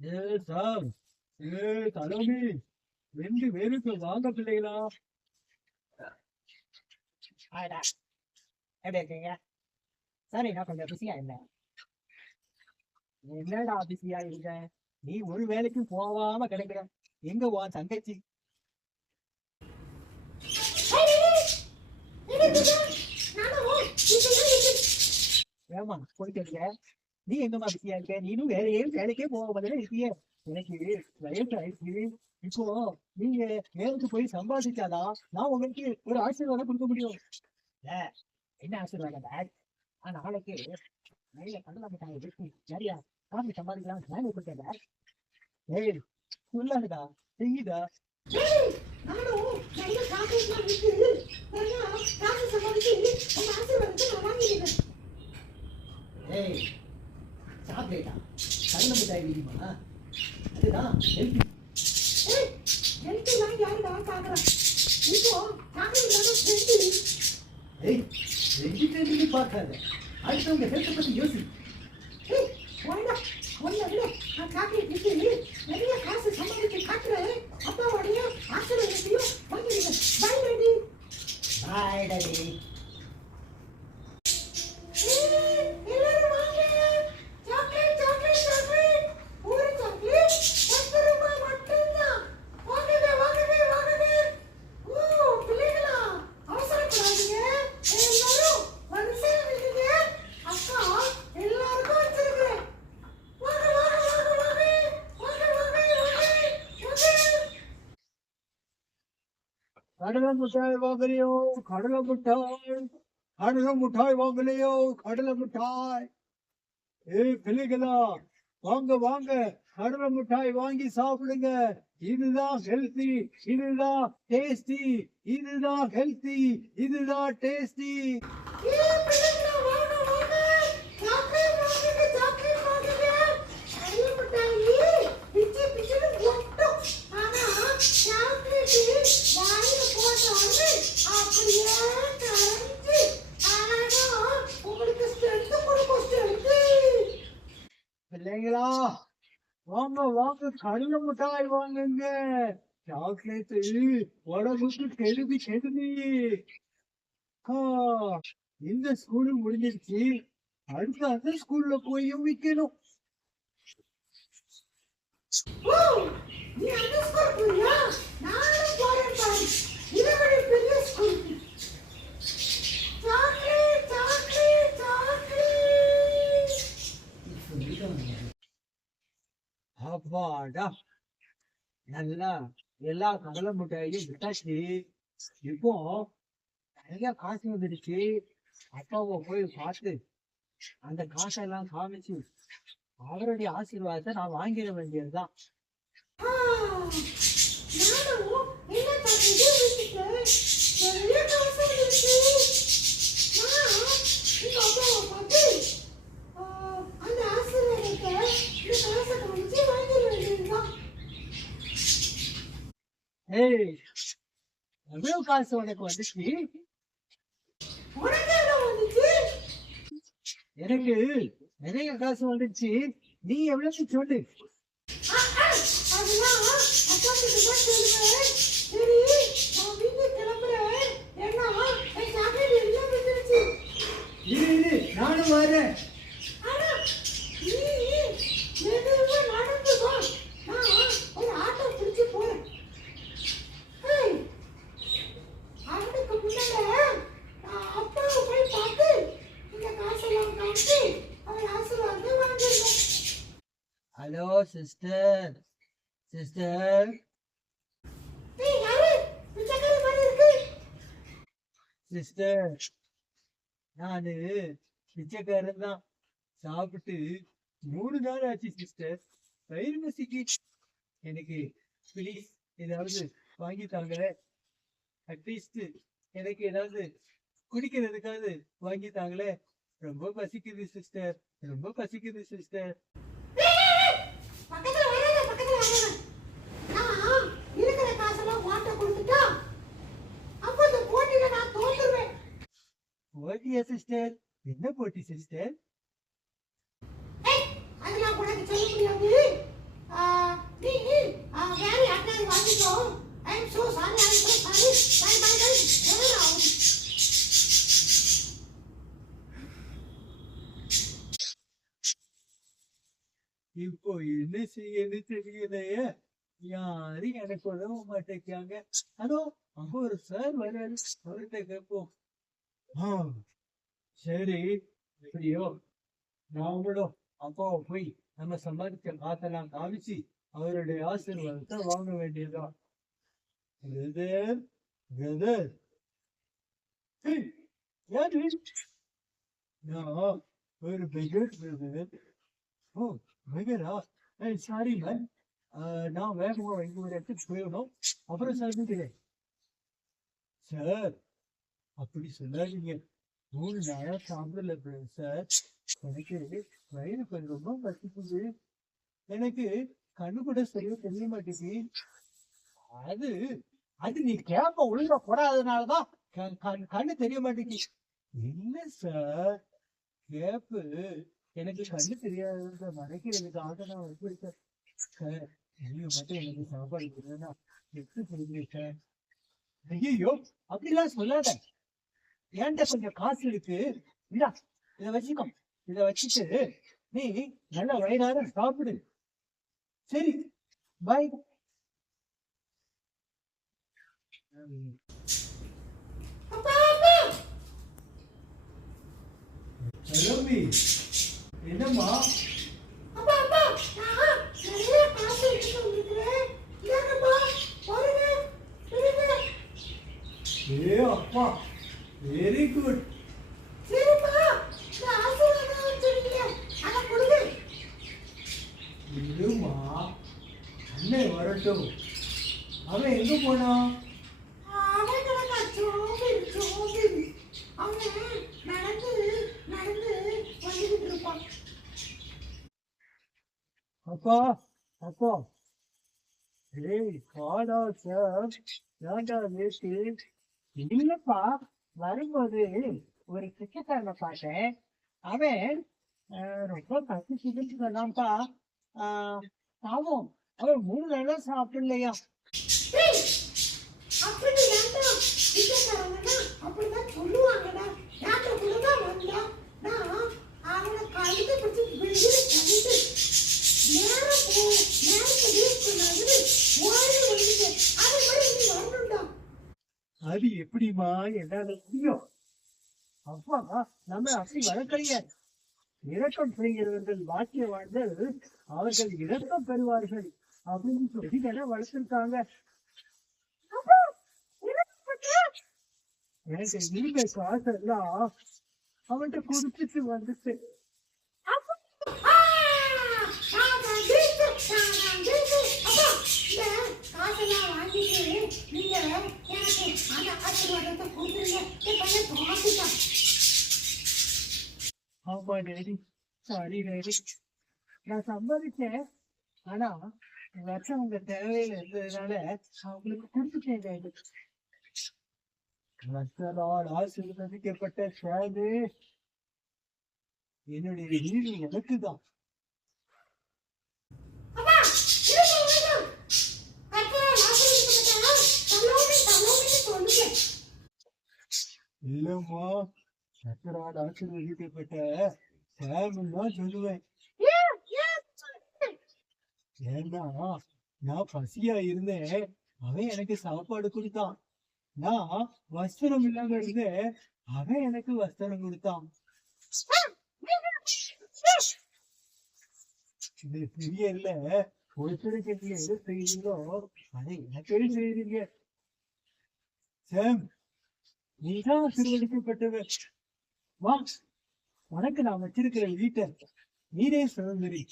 ஏ sir, ஏ தலைவி, 2 பேருக்கு வாங்க பிள்ளைகளா. ஆடா, எப்படி இருக்கீங்க? சரி, நான் கொஞ்சம் பிஸியா இருந்தேன். என்னடா பிஸியா இருக்க? நீ ஒரு வேலைக்கும் போகாம கிடைக்கிற. எங்க உன் தங்கச்சி? ஏமா போயிட்டு இருக்க? நீ எங்கம்மா பிஸியா இருக்க? நீனும் வேலைக்கே போக பதில இருக்கியே. எனக்கு வயசு ஆயிடுச்சு. இப்போ நீங்க வேலைக்கு போய் சம்பாதிச்சாதான் நான் உங்களுக்கு ஒரு ஆசீர்வாதம் கொடுக்க முடியும். என்ன ஆசீர்வாதம் பேட்? நாளைக்கு நல்ல கடலை மிட்டாயை வெட்டி நிறைய காசு சம்பாதிக்கலாம் வேலை கொடுத்தேன் பேட். ஏய், சொல்லாதுடா, செய்யுடா. ஏய், சாக்லேட்டா? கடலை மிட்டாய் தெரியுமா? அதுதான் ஹெல்த்தி. ஏய், வெஜிடேரியன் பார்க்காத, அடுத்தவங்க ஹெல்த்தை பத்தி யோசி. Bye daddy. கடலை மிட்டாய் வாங்கலையோ? கடலை மிட்டாய், கடலை மிட்டாய் வாங்கலையோ? கடலை மிட்டாய். ஏய் பிள்ளைகளா, வாங்க வாங்க, கடலை மிட்டாய் வாங்கி சாப்பிடுங்க. இதுதான் ஹெல்த்தி, இதுதான் டேஸ்டி, இதுதான் ஹெல்த்தி, இதுதான் டேஸ்டி. பிள்ளைங்களா, வாங்க வாங்க, கடலை மிட்டாய் வாங்குங்க. சாக்லேட் உடம்புக்கு கெடுதி கெடுதி. இந்த ஸ்கூலு முடிஞ்சிருச்சு, அடுத்து அந்த ஸ்கூல்ல போய் விற்கணும். அப்பாடா, நல்லா எல்லா கடலை மிட்டாயும் விட்டாச்சு. இப்போ நிறைய காசு வந்துடுச்சு. அப்பாவை போய் பார்த்து அந்த காசெல்லாம் காமிச்சு அவருடைய ஆசீர்வாதத்தை நான் வாங்கிட வேண்டியதுதான். ஏய், எவ்வளவு காசு உனக்கு வந்துச்சு? எனக்கு நிறைய காசு வந்துச்சு. நீ எவ்வளவு சொல்லு. இரு, நானும் வரேன். ஹலோ சிஸ்டர், சிஸ்டர், சிஸ்டர், நானு பிச்சைக்காரன் தான். சாப்பிட்டு 3 நாள் ஆச்சு சிஸ்டர். வயிறு பசிக்கு. எனக்கு ப்ளீஸ் ஏதாவது வாங்கி தாங்க. அட்லீஸ்ட் எனக்கு ஏதாவது குடிக்கிறதுக்காவது வாங்கி தாங்களே. ரொம்ப பசிக்குது சிஸ்டர், ரொம்ப பசிக்குது சிஸ்டர். போட்டியா சிஸ்டர்? என்ன போட்டி சிஸ்டர்? இப்போ என்ன செய்யன்னு தெரியலையே. யாரும் எனக்கு உதவ மாட்டேங்கிறாங்க. அதோ அங்க ஒரு சார் வர்றாரு, அவர்கிட்ட கேட்போம். ஆ, சரி, எப்படியோ நாமளும் அப்பாவை போய் நம்ம சம்பாதிச்ச காத்தெல்லாம் காமிச்சு அவருடைய ஆசீர்வாதத்தை வாங்க வேண்டியதுதான். பிரதர், பிரதர், யாரு? நான் ஒரு பெகர் பிரதர். ஓ, பெகரா? சாரி மேம், நான் வேகமா எங்க ஒரு இடத்துக்கு போயிடணும். அப்புறம் சந்திக்கிறேன். சார், அப்படி சொல்லாதீங்க. 3 நாளா சாப்பிடல சார். எனக்கு வயிறு கொஞ்சம் ரொம்ப பசிக்குது. எனக்கு கண்ணு கூட சரியா தெரிய மாட்டேங்குது. அது அது நீ கேப்ப ஒழுங்கா போடாதனாலதான் கண்ணு தெரிய மாட்டேங்குது. இல்ல சார், கேப்பு எனக்கு கண்ணு தெரியாத மறைக்கிறதுக்காக நான் வச்சிருக்கேன் சார். நீங்க மட்டும் எனக்கு சாப்பாடு கொடுங்கன்னா எப்படி சொல்லுங்க சார்? ஐயோ, அப்படிலாம் சொல்லாத. ஏன்ட்ட கொஞ்சம் காசு இருக்கு, இந்தா இத வச்சுக்கோ. இத வச்சுட்டு நீ நல்ல வயிறார சாப்பிடு. சரி, பாய். கிளம்பி என்னம்மா? ஏ அப்பா, வெரி குட். இல்லம்மா, அண்ணன் வரட்டும். அவன் எங்க போனான்? அப்பா, அப்பா, ஏய் காடா சார், ஏன்டா லேட்டு? இல்லப்பா, வரும்போது ஒரு கிரிக்கெட்டான பார்த்தேன். அவன் ரொம்ப பசிக்குதுன்னு சொன்னான்ப்பா. பாவம், அவன் 3 நாளா சாப்பிடலையா. அது எப்படிமா என்னால முடியும்? அப்பா, நம்ம அப்படி வளர்க்கலையே. இரக்கம் செய்கிறவர்கள் பாக்கியவான்கள், அவர்கள் இரக்கம் பெறுவார்கள் அப்படின்னு சொல்லி தானே வளர்த்திருக்காங்க. எனக்கு இருந்த காசு எல்லாம் அவன்கிட்ட குடிச்சிட்டு வந்துட்டு. ஆமா டேடி, சாரி டேடி. நான் சம்பாதிச்சேன், ஆனா வருஷம் உங்க தேவையில இருந்ததுனால அவங்களுக்கு கொடுத்துட்டேன் டேடி. கர்த்தரால் ஆசீர்வதிக்கப்பட்ட ஷாது, என்னுடைய வீடு எனக்குதான். இல்லம்மா, கர்த்தரால் ஆசீர்வதிக்கப்பட்ட ஷாமுன்னு தான் சொல்லுவேன். ஏன்னா நான் பசியா இருந்தேன், அவன் எனக்கு சாப்பாடு கொடுத்தான். நான் வஸ்திரம் இல்லாம இருந்தேன், அவன் எனக்கு வஸ்திரம் கொடுத்தான். இந்த சீரியல்ல ஒருத்தருக்கு நீங்க எது செய்யறீங்களோ அதை எனக்கே செய்யறீங்க. சாம், நீதான் ஆசீர்வதிக்கப்பட்டவர். வா, உனக்கு நான் வச்சிருக்கிற வீட்டை நீரே சுதந்திரி.